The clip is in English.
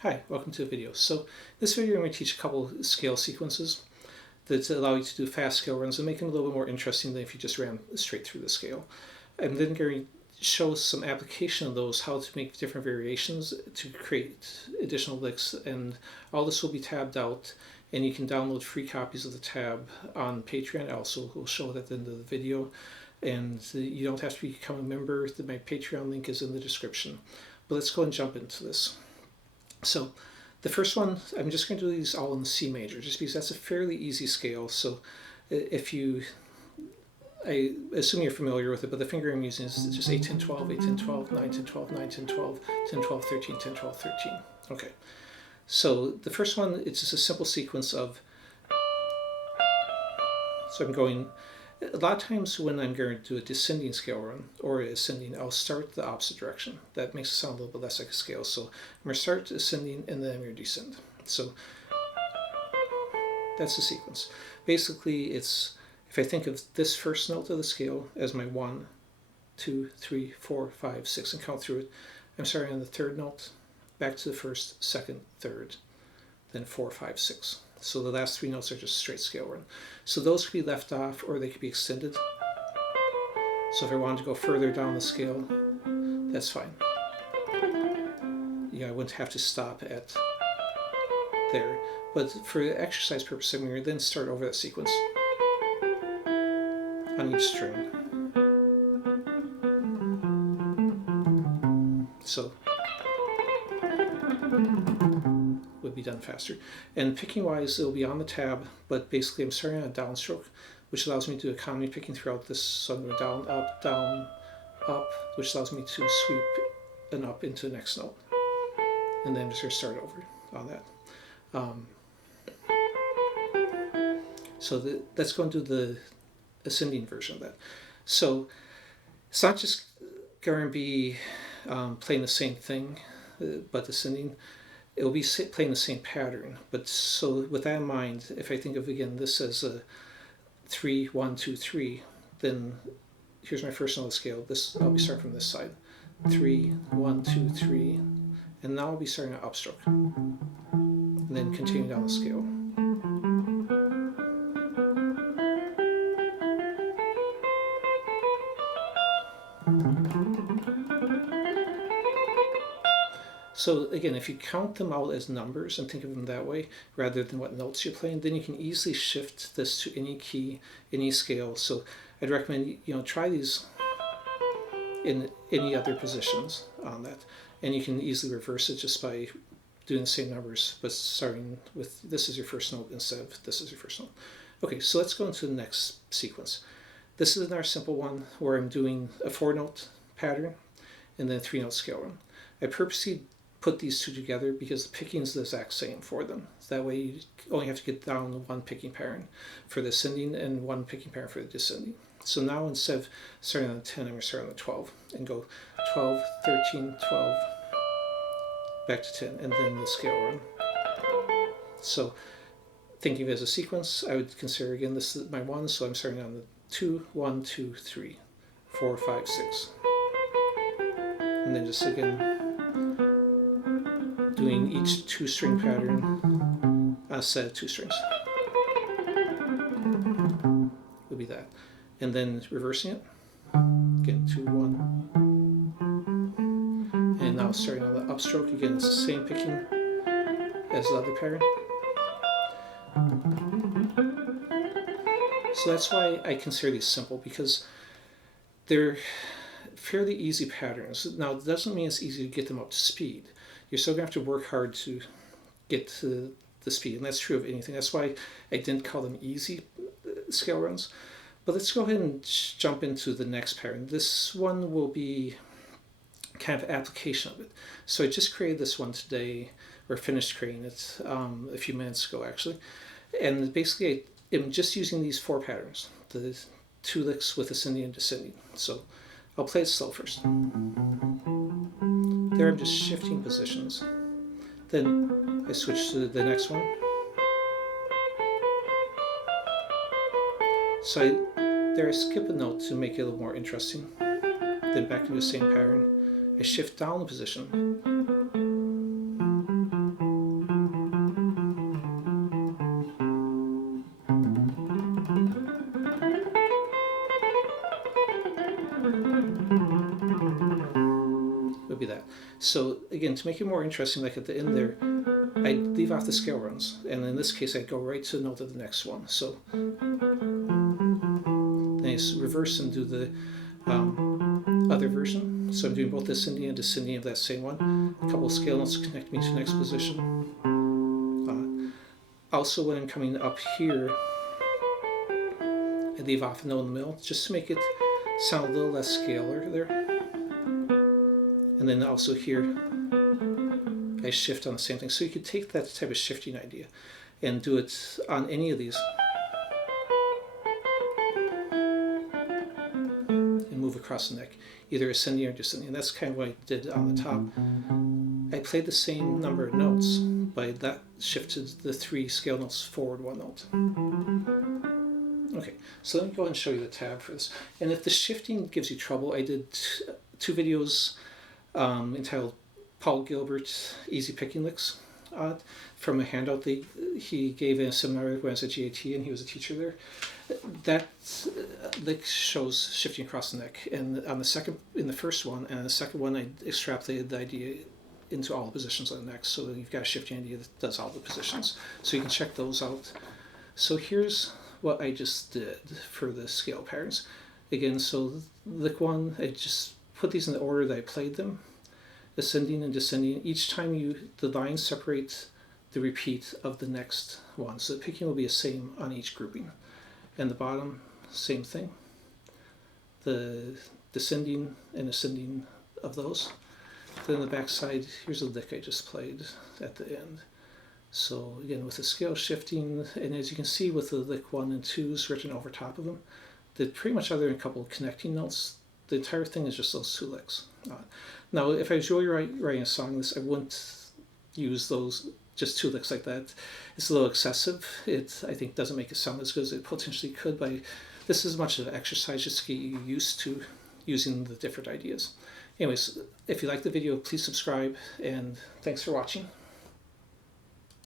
Hi, welcome to the video. So in this video I'm going to teach a couple scale sequences that allow you to do fast scale runs and make them a little bit more interesting than if you just ran straight through the scale. I'm then going to show some application of those, how to make different variations to create additional licks, and all this will be tabbed out, and you can download free copies of the tab on Patreon. I also will show it at the end of the video, and you don't have to become a member. My Patreon link is in the description. But let's go and jump into this. So the first one, I'm just going to do these all in C major, just because that's a fairly easy scale. So if you, I assume you're familiar with it, but the finger I'm using is just 8, 10, 12, 8, 10, 12, 9, 10, 12, 9, 10, 12, 10, 12, 13, 10, 12, 13. Okay, so the first one, it's just a simple sequence of, so I'm going, a lot of times when I'm going to do a descending scale run or ascending, I'll start the opposite direction. That makes it sound a little bit less like a scale. So I'm going to start ascending and then I'm going to descend. So that's the sequence. Basically, it's, if I think of this first note of the scale as my 1, 2, 3, 4, 5, 6, and count through it, I'm starting on the third note, back to the first, second, third, then 4, 5, 6. So the last three notes are just straight scale run. So those could be left off or they could be extended. So if I wanted to go further down the scale, that's fine. I wouldn't have to stop at there. But for exercise purposes, I'm going to then start over that sequence on each string. So would be done faster. And picking wise, it'll be on the tab, but basically I'm starting on a downstroke, which allows me to do economy picking throughout this. So I'm going down, up, which allows me to sweep an up into the next note. And then I'm just going to start over on that. So let's go and do the ascending version of that. So it's not just going to be playing the same thing, but ascending. It'll be playing the same pattern. But so with that in mind, if I think of again this as a 3, 1, 2, 3, then here's my first note of the scale. This I'll be starting from this side. 3, 1, 2, 3, and now I'll be starting an upstroke, and then continue down the scale. So again, if you count them out as numbers and think of them that way, rather than what notes you're playing, then you can easily shift this to any key, any scale. So I'd recommend, try these in any other positions on that. And you can easily reverse it just by doing the same numbers, but starting with this is your first note instead of this is your first note. Okay, so let's go into the next sequence. This is another simple one where I'm doing a 4-note pattern and then a 3-note scale run. I purposely put these two together because the picking is the exact same for them. So that way you only have to get down one picking pattern for the ascending and one picking pattern for the descending. So now instead of starting on the 10, I'm going to start on the 12 and go 12, 13, 12, back to 10, and then the scale run. So thinking of it as a sequence, I would consider again this is my 1, so I'm starting on the 2, 1, 2, 3, 4, 5, 6. And then just again doing each 2-string pattern on a set of 2 strings. Would be that. And then reversing it. Again, 2, 1. And now starting on the upstroke, again, it's the same picking as the other pattern. So that's why I consider these simple, because they're fairly easy patterns. Now, it doesn't mean it's easy to get them up to speed. You're still going to have to work hard to get to the speed, and that's true of anything. That's why I didn't call them easy scale runs. But let's go ahead and jump into the next pattern. This one will be kind of application of it. So I just created this one today, or finished creating it a few minutes ago actually. And basically I'm just using these 4 patterns, the 2 licks with ascending and descending. So I'll play it slow first. There I'm just shifting positions. Then I switch to the next one. So there I skip a note to make it a little more interesting. Then back into the same pattern. I shift down the position. So again, to make it more interesting, like at the end there, I leave off the scale runs, and in this case I go right to the note of the next one. So then I reverse and do the other version. So I'm doing both ascending and descending of that same one. A couple of scale notes connect me to the next position. Also, when I'm coming up here, I leave off a note in the middle just to make it sound a little less scalar there. And then also here, I shift on the same thing. So you could take that type of shifting idea and do it on any of these and move across the neck, either ascending or descending. And that's kind of what I did on the top. I played the same number of notes, but that shifted the 3 scale notes forward 1 note. Okay, so let me go ahead and show you the tab for this. And if the shifting gives you trouble, I did 2 videos entitled Paul Gilbert Easy Picking Licks from a handout he gave in a seminar when I was at GAT, and he was a teacher there. That lick shows shifting across the neck, and on in the first one, and the second one, I extrapolated the idea into all the positions on the neck, so you've got a shifting idea that does all the positions. So you can check those out. So here's what I just did for the scale patterns. Again, so lick 1, I just put these in the order that I played them, ascending and descending. Each time the lines separate the repeat of the next one. So the picking will be the same on each grouping. And the bottom, same thing. The descending and ascending of those. Then the back side, here's a lick I just played at the end. So again, with the scale shifting, and as you can see with the lick 1 and 2s written over top of them, they're pretty much other than a couple of connecting notes, the entire thing is just those 2 licks. Now, if I was really writing a song I wouldn't use those just 2 licks like that. It's a little excessive. It, I think, doesn't make it sound as good as it potentially could, but this is much of an exercise just to get you used to using the different ideas. Anyways, if you like the video, please subscribe, and thanks for watching.